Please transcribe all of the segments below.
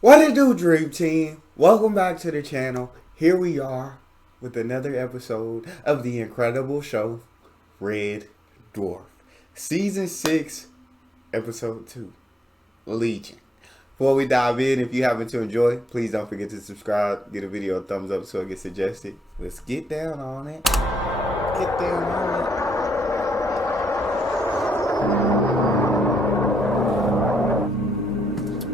What it do, Dream Team? Welcome back to the channel. Here we are with another episode of the incredible show, Red Dwarf. Season 6, Episode 2, Legion. Before we dive in, if you happen to enjoy, please don't forget to subscribe, give the video a thumbs up so it gets suggested. Let's get down on it. Get down on it.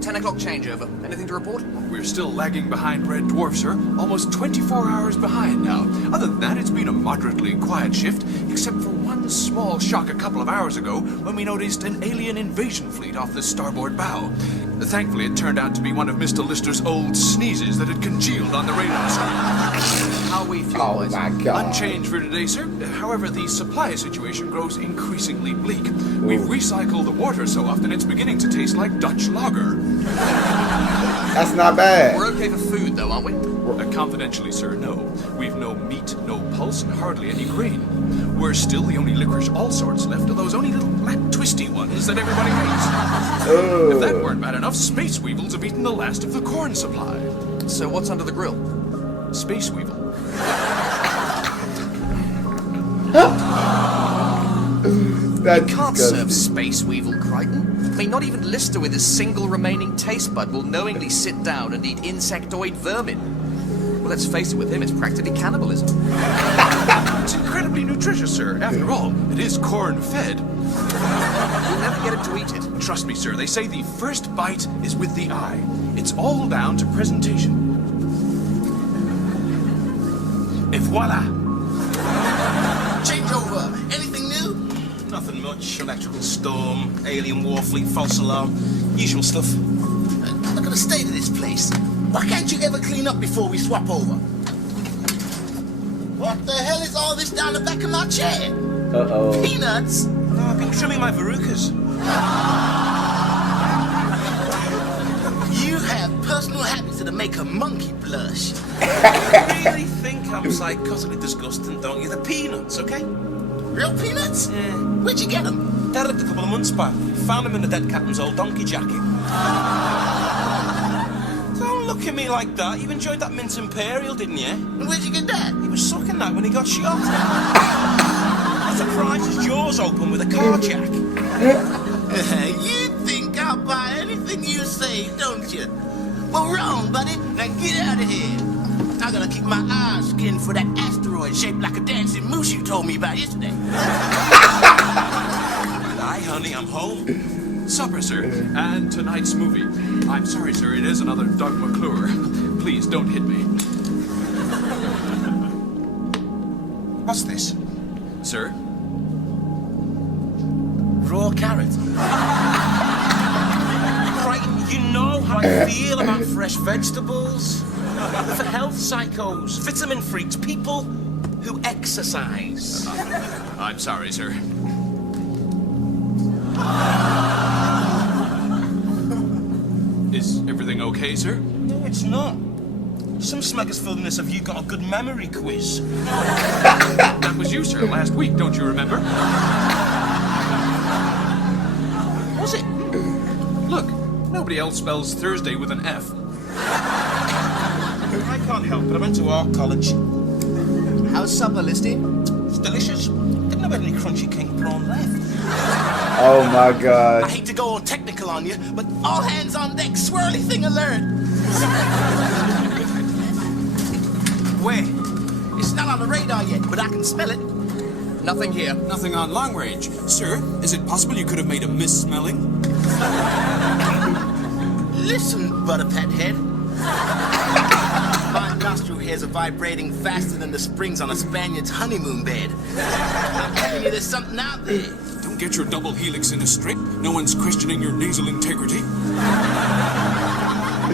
10 o'clock changeover. Anything to report? We're still lagging behind Red Dwarf, sir. Almost 24 hours behind now. Other than that, it's been a moderately quiet shift, except for one small shock a couple of hours ago when we noticed an alien invasion fleet off the starboard bow. Thankfully, it turned out to be one of Mr. Lister's old sneezes that had congealed on the radar screen. How are we fuel-wise? Oh my god. Unchanged for today, sir. However, the supply situation grows increasingly bleak. We've recycled the water so often it's beginning to taste like Dutch lager. That's not bad. We're okay for food, though, aren't we? Confidentially, sir, no. We've no meat, no pulse, and hardly any grain. We're still the only licorice all sorts left of those only little black twisty ones that everybody hates. If that weren't bad enough, space weevils have eaten the last of the corn supply. So what's under the grill? Space weevil. That's Can't disgusting. serve space weevil, Crichton. I mean, not even Lister with his single remaining taste bud will knowingly sit down and eat insectoid vermin. Well, let's face it, with him, it's practically cannibalism. It's incredibly nutritious, sir. After all, it is corn-fed. You'll never get him to eat it. Trust me, sir, they say the first bite is with the eye. It's all down to presentation. Et voila! Changeover. Anything new? Nothing much. Electrical storm, alien war fleet, false alarm, usual stuff. Look at the state of this place. Why can't you ever clean up before we swap over? What the hell is all this down the back of my chair? Uh-oh. Peanuts? No, I've been trimming my verrucas. You have personal habits that'll make a monkey blush. You really think I'm psychotically disgusting, don't you? The peanuts, okay? Real peanuts? Yeah. Where'd you get them? Derelict a couple of months back. Found them in the dead captain's old donkey jacket. Don't look at me like that. You enjoyed that mint imperial, didn't you? And where'd you get that? He was sucking that when he got shot. I'm surprised his jaws open with a car jack. You think I'll buy anything you say, don't you? Well, wrong, buddy. Now get out of here. I gotta keep my eyes skinned for that asteroid shaped like a dancing moose you told me about yesterday. Aye, honey, I'm home. Supper, sir, and tonight's movie. I'm sorry, sir, it is another Doug McClure. Please don't hit me. What's this? Sir? Raw carrot. Right, you know how I feel about fresh vegetables. For health psychos, vitamin freaks, people who exercise. I'm sorry, sir. Is everything okay, sir? No, it's not. Some smackers filled in this "Have you got a good memory" quiz. That was you, sir, last week, don't you remember? Was it? Look, nobody else spells Thursday with an F. I can't help it. I went to art college. How's supper, Listy? It's delicious. Didn't have any crunchy king prawn left. Oh my I god. hate to go all technical on you, but all hands on deck, swirly thing alert. Where? It's not on the radar yet, but I can smell it. Nothing here. Nothing on long range. Sir, is it possible you could have made a miss-smelling? Listen, butterpat head. My nostril hairs are vibrating faster than the springs on a Spaniard's honeymoon bed. I'm telling you, there's something out there. Don't get your double helix in a strip. No one's questioning your nasal integrity.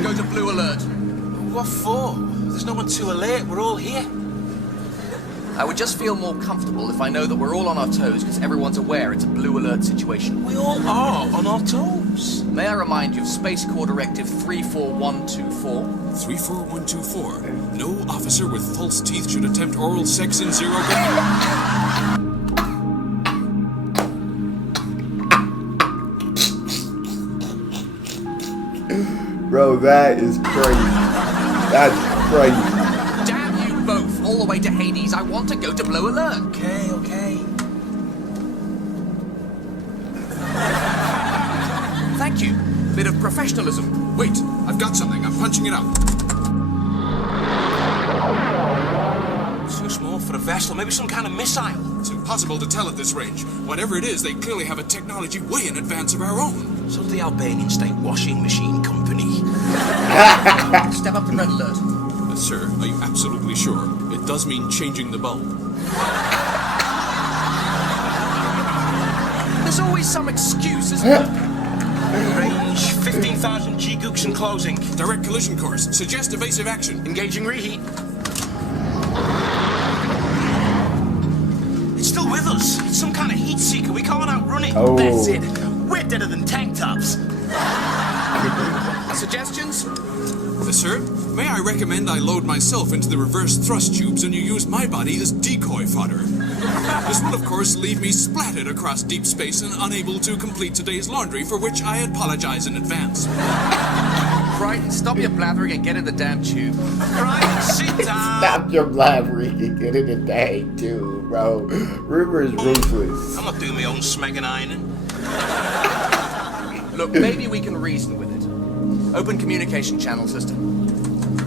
Go to blue alert. What for? There's no one too late. We're all here. I would just feel more comfortable if I know that we're all on our toes because everyone's aware it's a blue alert situation. We all are on our toes. May I remind you of Space Corps Directive 34124? 34124. No officer with false teeth should attempt oral sex in zero gravity. Bro, that is crazy. That's crazy. Damn you both, all the way to Hades. I want to go to Blue Alert. Okay. Thank you. Bit of professionalism. Wait, I've got something. I'm punching it up. Too small for a vessel, maybe some kind of missile. It's impossible to tell at this range. Whatever it is, they clearly have a technology way in advance of our own. So the Albanian State Washing Machine Company. Step up to Red Alert. Sir, are you absolutely sure? It does mean changing the bulb. There's always some excuse, isn't there? Range 15,000 G-gooks and closing. Direct collision course. Suggest evasive action. Engaging reheat. It's still with us. It's some kind of heat seeker. We can't outrun it. Oh. That's it. We're deader than tank tops. Suggestions? Sir, may I recommend I load myself into the reverse thrust tubes and you use my body as decoy fodder? This will, of course, leave me splattered across deep space and unable to complete today's laundry, for which I apologize in advance. Crichton, stop your blathering and get in the damn tube. Right, sit down. Stop your blabbering and get in the dang too, bro. River is ruthless. I'm not doing my own smeggen ironing. Look, maybe we can reason with it. Open communication channel system.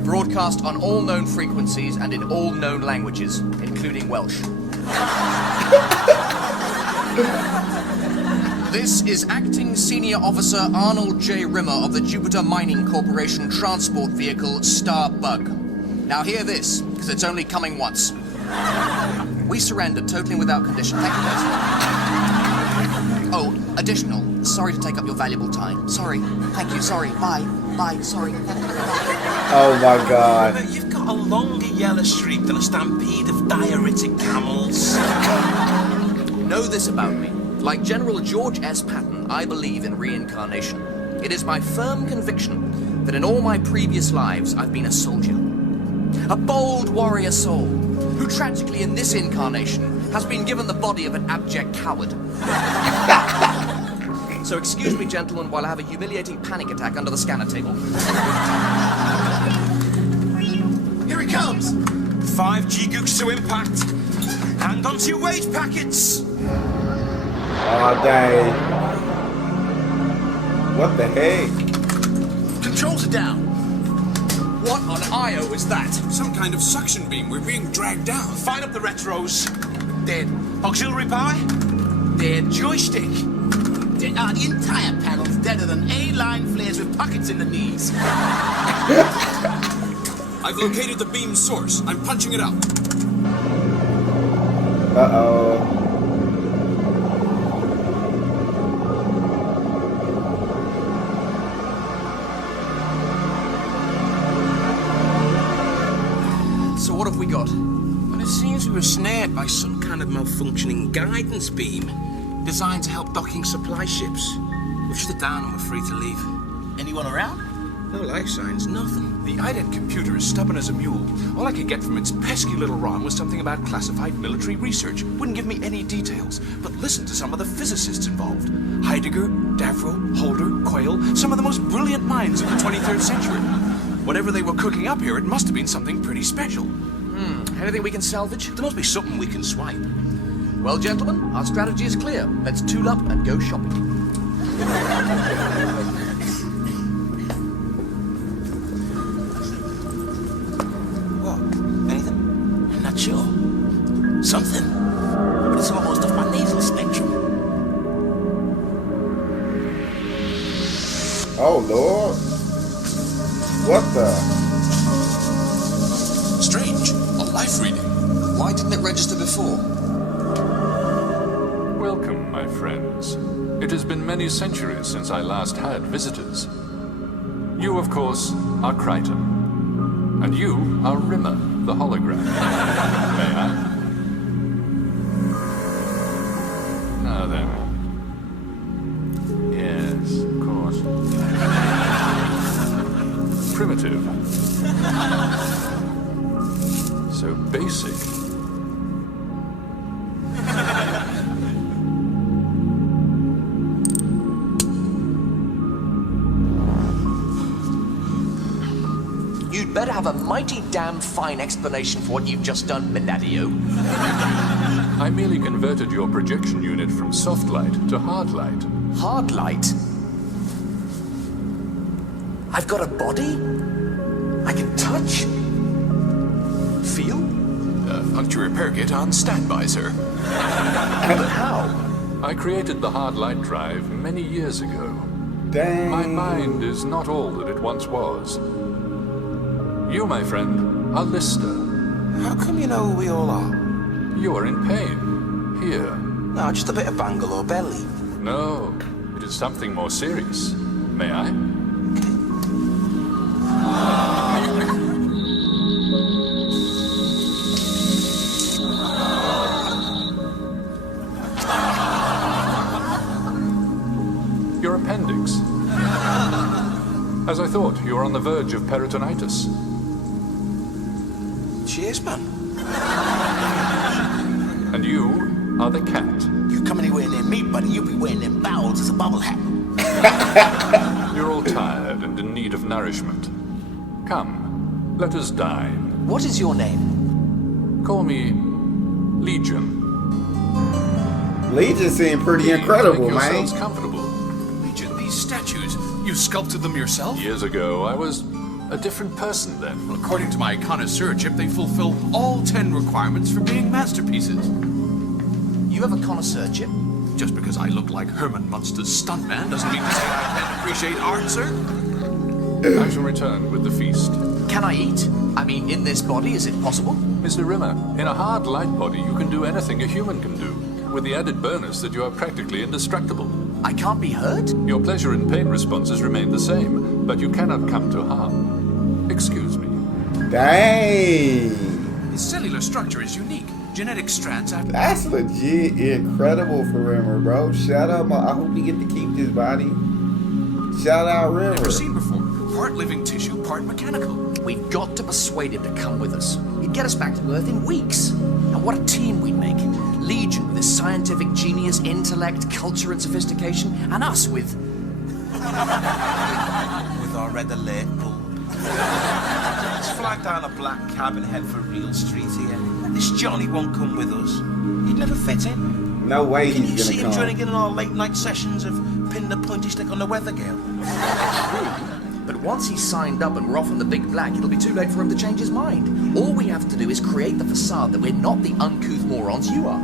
Broadcast on all known frequencies and in all known languages, including Welsh. This is Acting Senior Officer Arnold J. Rimmer of the Jupiter Mining Corporation transport vehicle Star Bug. Now hear this, because it's only coming once. We surrendered totally without condition. Thank you, guys. Oh, additional. Sorry to take up your valuable time. Sorry. Thank you. Sorry. Bye. Bye. Sorry. Oh my god. But you've got a longer yellow streak than a stampede of diuretic camels. Know this about me. Like General George S. Patton, I believe in reincarnation. It is my firm conviction that in all my previous lives, I've been a soldier. A bold warrior soul, who tragically in this incarnation has been given the body of an abject coward. So excuse me, gentlemen, while I have a humiliating panic attack under the scanner table. Here he comes. 5 G-gooks to impact. Hand on to your wage packets. Oh dang. What the heck? Controls are down. What on Io is that? Some kind of suction beam. We're being dragged down. Fire up the retros. Dead. Auxiliary power. Dead. Joystick. The entire panel's deader than A-line flares with pockets in the knees. I've located the beam's source. I'm punching it up. Uh-oh. So what have we got? Well, it seems we were snared by some kind of malfunctioning guidance beam designed to help docking supply ships. We've shut it down and we're free to leave. Anyone around? No life signs, nothing. The ident computer is stubborn as a mule. All I could get from its pesky little ROM was something about classified military research. Wouldn't give me any details. But listen to some of the physicists involved. Heidegger, Davro, Holder, Quayle, some of the most brilliant minds of the 23rd century. Whatever they were cooking up here, it must have been something pretty special. Anything we can salvage? There must be something we can swipe. Well, gentlemen, our strategy is clear. Let's tool up and go shopping. What? Anything? I'm not sure. Something. But it's almost off my nasal spectrum. Oh Lord. What the? Strange. A life reading. Why didn't it register before? Welcome, my friends. It has been many centuries since I last had visitors. You, of course, are Crichton. And you are Rimmer, the hologram. May I? Now then. Yes, of course. Primitive. So basic. better have a mighty damn fine explanation for what you've just done, Menadio. I merely converted your projection unit from soft light to hard light. Hard light? I've got a body? I can touch? Feel? Puncture repair kit on standby, sir. But how? I created the hard light drive many years ago. Dang. My mind is not all that it once was. You, my friend, are Lister. How come you know who we all are? You are in pain. Here. No, just a bit of bangle or belly. No, it is something more serious. May I? Your appendix. As I thought, you were on the verge of peritonitis. Cheers, man. And you are the cat. You come anywhere near me, buddy, you'll be wearing them bowels as a bubble hat. You're all tired and in need of nourishment. Come, let us dine. What is your name? Call me Legion. Legion seemed pretty incredible, Make man. yourselves comfortable. Legion, these statues, you sculpted them yourself? Years ago, I was a different person then. Well, according to my connoisseur chip, they fulfill all 10 requirements for being masterpieces. You have a connoisseur chip? Just because I look like Herman Munster's stuntman doesn't mean to say I can't appreciate art, sir. I shall return with the feast. Can I eat? I mean, in this body, is it possible? Mr. Rimmer, in a hard light body, you can do anything a human can do, with the added bonus that you are practically indestructible. I can't be hurt? Your pleasure and pain responses remain the same, but you cannot come to harm. Excuse me. Dang. His cellular structure is unique. Genetic strands have... That's legit incredible for Rimmer, bro. Shout out. I hope we get to keep this body. Shout out Rimmer. Never seen before. Part living tissue, part mechanical. We've got to persuade him to come with us. He'd get us back to Earth in weeks. And what a team we'd make. Legion with his scientific genius, intellect, culture and sophistication, and us with... With our red alert bulb. Let's flag down a black cab and head for Real Street here. This Johnny won't come with us. He'd never fit in. No way Can you he's see him gonna joining come. in on our late night sessions of pin the pointy stick on the weather gale? But once he's signed up and we're off in the big black, it'll be too late for him to change his mind. All we have to do is create the facade that we're not the uncouth morons you are.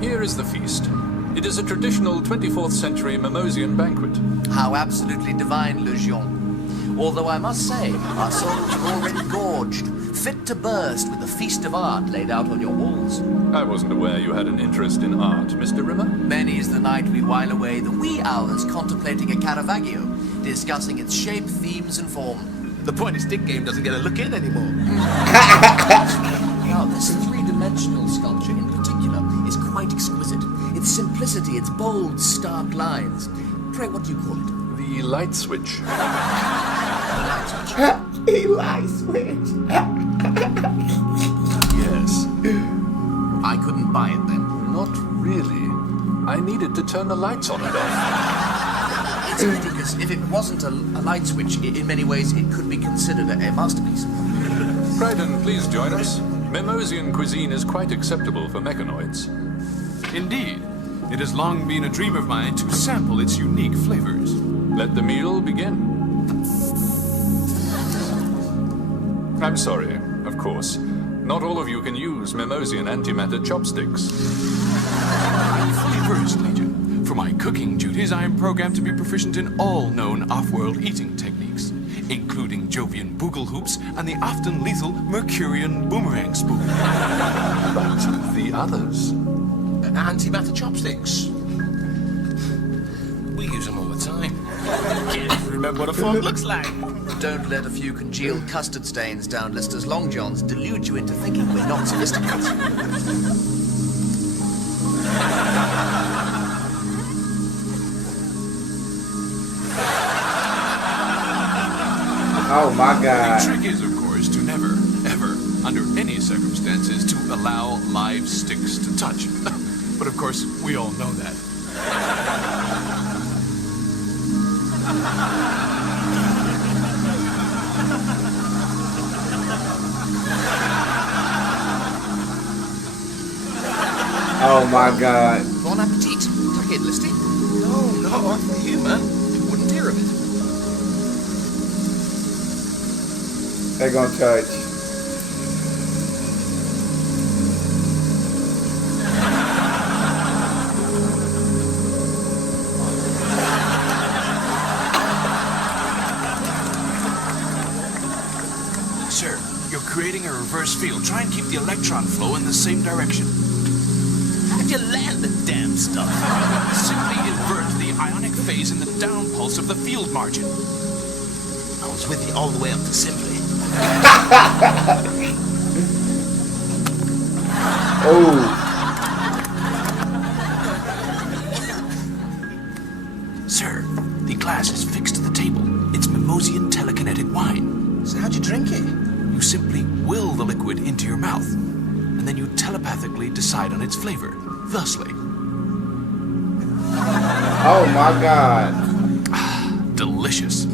Here is the feast. It is a traditional 24th century Mimosian banquet. How absolutely divine, Legion. Although I must say, our souls are already gorged, fit to burst with the feast of art laid out on your walls. I wasn't aware you had an interest in art, Mr. Rimmer. Many is the night we while away the wee hours contemplating a Caravaggio, discussing its shape, themes, and form. The pointy stick game doesn't get a look in anymore. Now, this three-dimensional sculpture in particular is quite exquisite. Its simplicity, its bold, stark lines. Pray, what do you call it? The light switch. He light switch. Yes. I couldn't buy it then. Not really. I needed to turn the lights on and off. It's funny because if it wasn't a light switch, in many ways it could be considered a masterpiece. Crichton, please join us. Mimosian cuisine is quite acceptable for mechanoids. Indeed. It has long been a dream of mine to sample its unique flavors. Let the meal begin. I'm sorry, of course. Not all of you can use Mimosian antimatter chopsticks. I'm fully versed, Legion. For my cooking duties, I am programmed to be proficient in all known off-world eating techniques, including Jovian boogle hoops and the often lethal Mercurian boomerang spoon. But the others? Antimatter chopsticks. We use them all the time. Can't even remember what a fork looks like. Don't let a few congealed custard stains down Lister's long johns delude you into thinking we're not sophisticated. Oh my God. The trick is, of course, to never, ever, under any circumstances, to allow live sticks to touch. But of course, we all know that. Oh my God. Bon appetit. Tuck in, Listy. No, after you, man. Wouldn't hear of it. They're gonna touch. Sir, you're creating a reverse field. Try and keep the electron flow in the same direction. How'd you land the damn stuff? Simply invert the ionic phase in the down pulse of the field margin. I was with you all the way up to Simply. Oh. Sir, the glass is fixed to the table. It's Mimosian telekinetic wine. So how'd you drink it? You simply will the liquid into your mouth, and then you telepathically decide on its flavor, thusly. Oh my God. Delicious.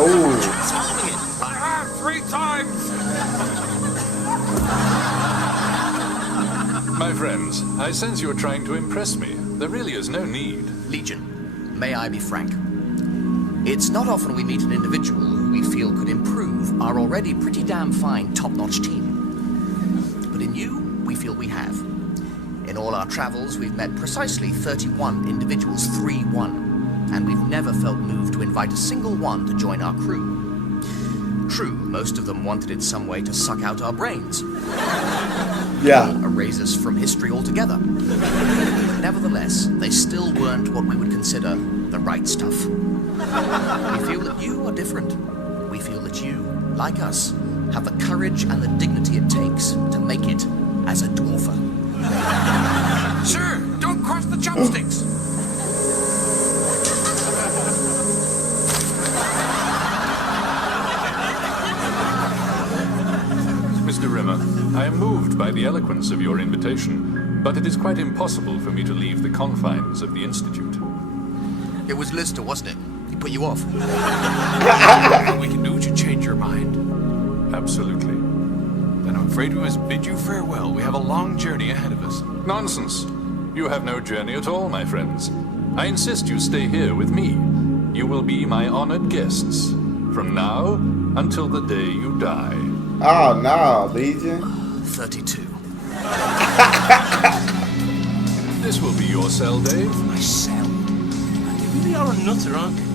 Oh. I have 3 times! My friends, I sense you're trying to impress me. There really is no need. Legion, may I be frank? It's not often we meet an individual who we feel could improve our already pretty damn fine top-notch team. But in you, we feel we have. In all our travels, we've met precisely 31 individuals, 3-1. And we've never felt moved to invite a single one to join our crew. True, most of them wanted in some way to suck out our brains. Yeah. Or erase us from history altogether. Nevertheless, they still weren't what we would consider the right stuff. We feel that you are different. We feel that you, like us, have the courage and the dignity it takes to make it as a dwarfer. Sir, don't cross the chopsticks! Mr. Rimmer, I am moved by the eloquence of your invitation, but it is quite impossible for me to leave the confines of the Institute. It was Lister, wasn't it? He put you off. What we can do to change your mind? Absolutely. Then I'm afraid we must bid you farewell. We have a long journey ahead of us. Nonsense. You have no journey at all, my friends. I insist you stay here with me. You will be my honored guests, from now until the day you die. Oh no, Legion. 32. This will be your cell, Dave. My cell. You really are a nutter, aren't you?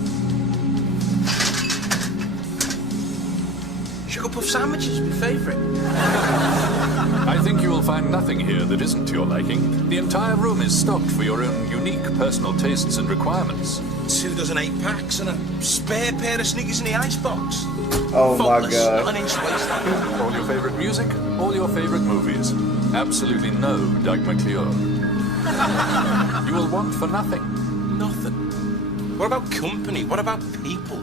Sugar puff sandwiches, my favourite. I think you will find nothing here that isn't to your liking. The entire room is stocked for your own unique personal tastes and requirements. 2 dozen 8-packs and a spare pair of sneakers in the icebox. Oh my Faultless, God. not an inch wasted. All your favorite music, all your favorite movies. Absolutely no Doug McClure. You will want for nothing. Nothing. What about company? What about people?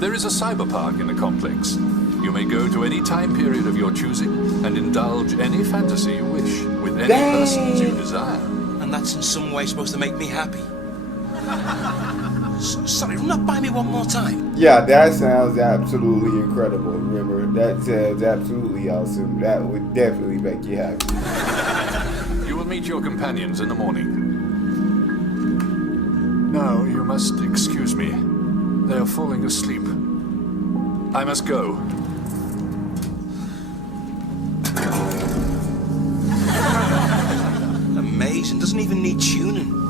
There is a cyber park in the complex. You may go to any time period of your choosing and indulge any fantasy you wish with any persons you desire. And that's in some way supposed to make me happy. Sorry, run that by me one more time. Yeah, that sounds absolutely incredible. Remember, that sounds absolutely awesome. That would definitely make you happy. You will meet your companions in the morning. Now, you must excuse me. They are falling asleep. I must go. Amazing, doesn't even need tuning.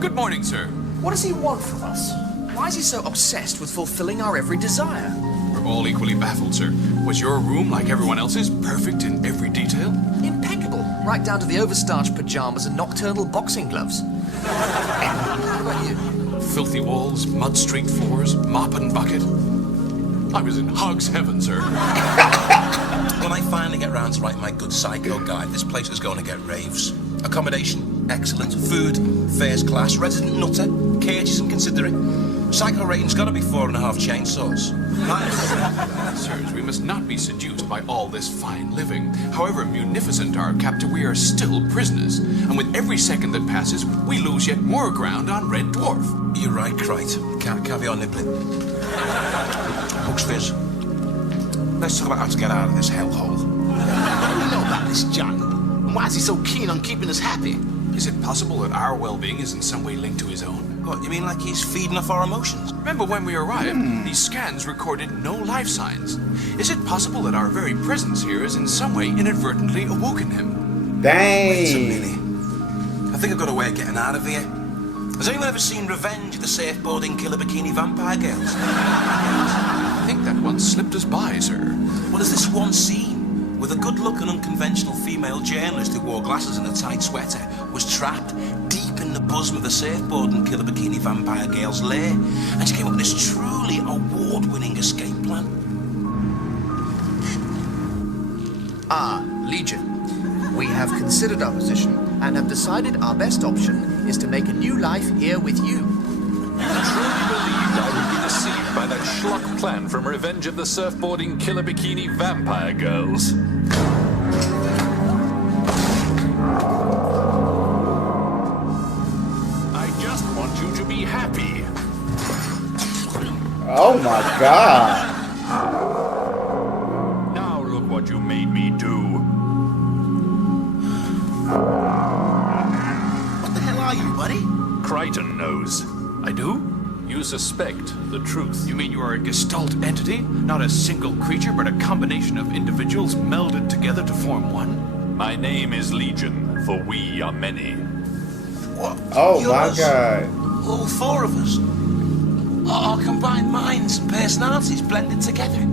Good morning, sir. What does he want from us? Why is he so obsessed with fulfilling our every desire? We're all equally baffled, sir. Was your room, like everyone else's, perfect in every detail? Impeccable, right down to the overstarched pajamas and nocturnal boxing gloves. How about you? Filthy walls, mud streaked floors, mop and bucket. I was in Hog's heaven, sir. When I finally get round to writing my good psycho guide, this place is going to get raves. Accommodation, excellent. Food, first class. Resident nutter, courteous and considerate. Psycho rating's got to be 4.5 chainsaws. Nice. Sirs, we must not be seduced by all this fine living. However munificent our captor, we are still prisoners. And with every second that passes, we lose yet more ground on Red Dwarf. You're right, Crite. Can't caviar nibbling. Bucks Fizz. Let's talk about how to get out of this hellhole. What do we know about this John? And why is he so keen on keeping us happy? Is it possible that our well-being is in some way linked to his own? What, you mean like he's feeding off our emotions? Remember when we arrived, these scans recorded no life signs. Is it possible that our very presence here has in some way inadvertently awoken him? Wait a Dang. minute. I think I've got a way of getting out of here. Has anyone ever seen Revenge of the Surfboarding Killer Bikini Vampire Girls? I think that one slipped us by, sir. Well, there's this one scene with a good-looking, unconventional female journalist who wore glasses and a tight sweater was trapped deep in the bosom of the Surfboarding Killer Bikini Vampire Girl's lair, and she came up with this truly award-winning escape plan. Ah, Legion. We have considered our position and have decided our best option is to make a new life here with you. You truly believed I would be deceived by that schlock plan from Revenge of the Surfboarding Killer Bikini Vampire Girls? I just want you to be happy. Oh my god. Now look what you made me do. What the hell are you, buddy? Crichton knows. I do? You suspect the truth. You mean you are a gestalt entity? Not a single creature, but a combination of individuals melded together to form one? My name is Legion, for we are many. What? Oh You're my us? god. All four of us? Our combined minds and personalities blended together.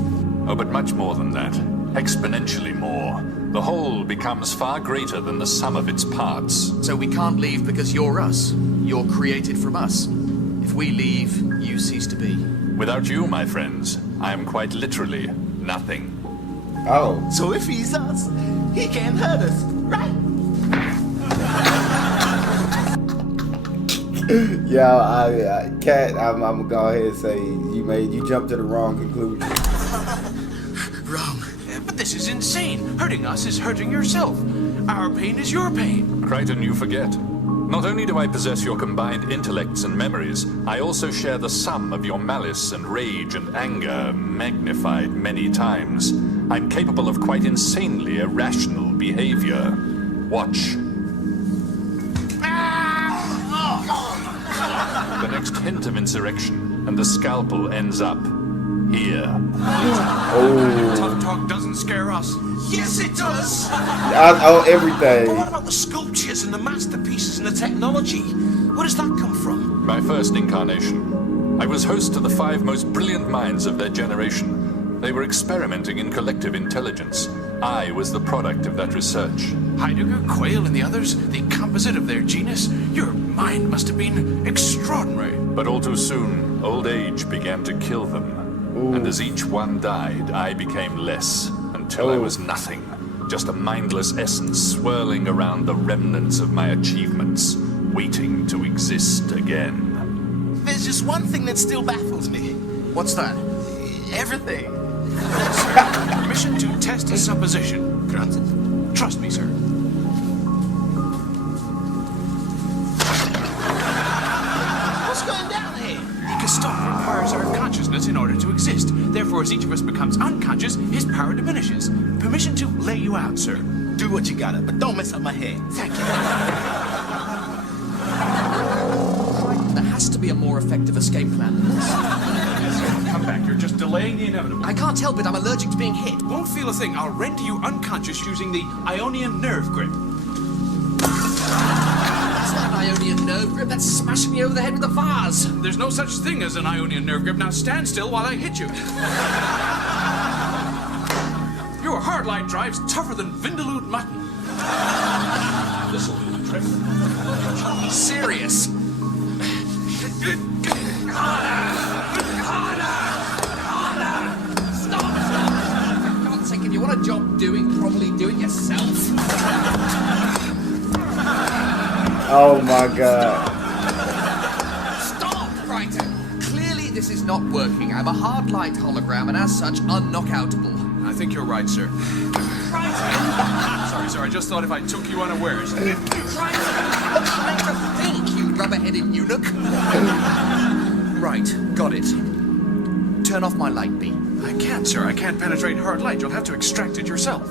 Oh, but much more than that. Exponentially more. The whole becomes far greater than the sum of its parts. So we can't leave because you're us. You're created from us. If we leave, you cease to be. Without you, my friends, I am quite literally nothing. Oh. So if he's us, he can't hurt us, right? Yeah, I Cat, I'm gonna go ahead and say you jumped to the wrong conclusion. Wrong. But this is insane. Hurting us is hurting yourself. Our pain is your pain. Crichton, you forget. Not only do I possess your combined intellects and memories, I also share the sum of your malice and rage and anger, magnified many times. I'm capable of quite insanely irrational behavior. Watch. The next hint of insurrection, and the scalpel ends up here. Tough talk doesn't scare us. Yes, it does! Everything. But what about the sculptures and the masterpieces and the technology? Where does that come from? My first incarnation. I was host to the 5 most brilliant minds of their generation. They were experimenting in collective intelligence. I was the product of that research. Heidegger, Quayle, and the others, the composite of their genius, your mind must have been extraordinary. But all too soon, old age began to kill them. And as each one died, I became less, until I was nothing. Just a mindless essence swirling around the remnants of my achievements, waiting to exist again. There's just one thing that still baffles me. What's that? Everything. Permission to test a supposition. Granted. Trust me, sir. What's going down here? Gestalt requires our consciousness in order to exist. Therefore, as each of us becomes unconscious, his power diminishes. Permission to lay you out, sir. Do what you gotta, but don't mess up my head. Thank you. There has to be a more effective escape plan than this. Come back. You're just delaying the inevitable. I can't help it. I'm allergic to being hit. Won't feel a thing. I'll render you unconscious using the Ionian nerve grip. That's not an Ionian nerve grip. That's smashing me over the head with a vase. There's no such thing as an Ionian nerve grip. Now stand still while I hit you. Your hard light drive's tougher than Vindaloo mutton. This'll do the trick. He's serious. You want a job doing, probably do it yourself. Oh my god. Stop, Crichton. Clearly this is not working. I'm a hard light hologram and as such unknockoutable. I think you're right, sir. Crichton! Sorry, sir. I just thought if I took you unawares. Crichton! I'm trying to think, you rubber-headed eunuch. Right, got it. Turn off my light beam. I can't, sir. I can't penetrate hard light. You'll have to extract it yourself.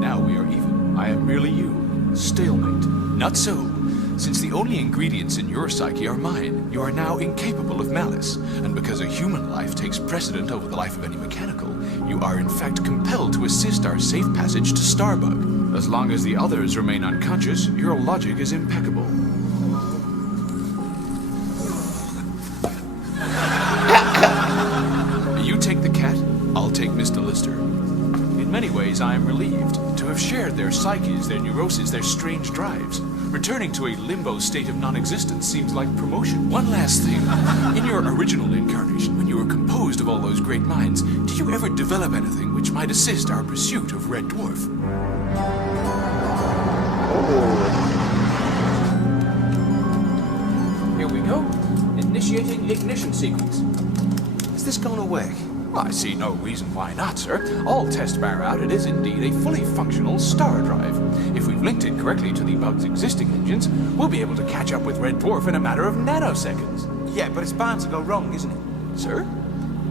Now we are even. I am merely you. Stalemate. Not so. Since the only ingredients in your psyche are mine, you are now incapable of malice. And because a human life takes precedent over the life of any mechanical, you are in fact compelled to assist our safe passage to Starbug. As long as the others remain unconscious, your logic is impeccable. You take the cat, I'll take Mr. Lister. In many ways, I am relieved to have shared their psyches, their neuroses, their strange drives. Returning to a limbo state of non-existence seems like promotion. One last thing. In your original incarnation, when you were composed of all those great minds, did you ever develop anything which might assist our pursuit of Red Dwarf? Here we go. Initiating ignition sequence. Is this going to work? I see no reason why not, sir. All tests bear out it is indeed a fully functional star drive. If we've linked it correctly to the bug's existing engines, we'll be able to catch up with Red Dwarf in a matter of nanoseconds. Yeah, but it's bound to go wrong, isn't it? Sir?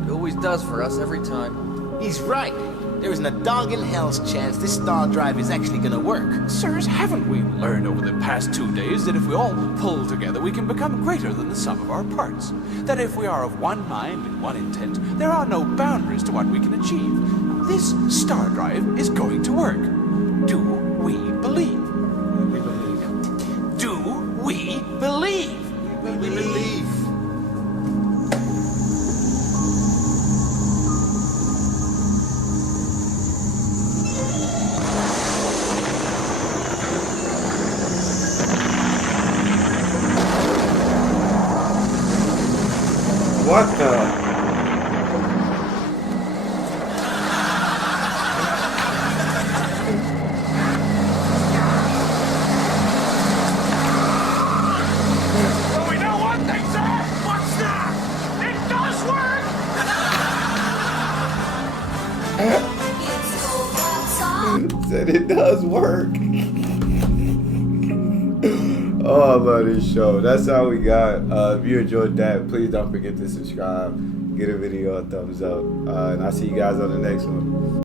It always does for us every time. He's right. There isn't a dog in hell's chance this star drive is actually gonna work. Sirs, haven't we learned over the past 2 days that if we all pull together, we can become greater than the sum of our parts? That if we are of one mind and one intent, there are no boundaries to what we can achieve. This star drive is going to work. Do we believe? We believe. Do we believe? We believe. What the? Well, we know one thing, sir! What's that? It does work! Said it does work. Oh, I love this show. That's all we got. If you enjoyed that, please don't forget to subscribe. Give the video a thumbs up. And I'll see you guys on the next one.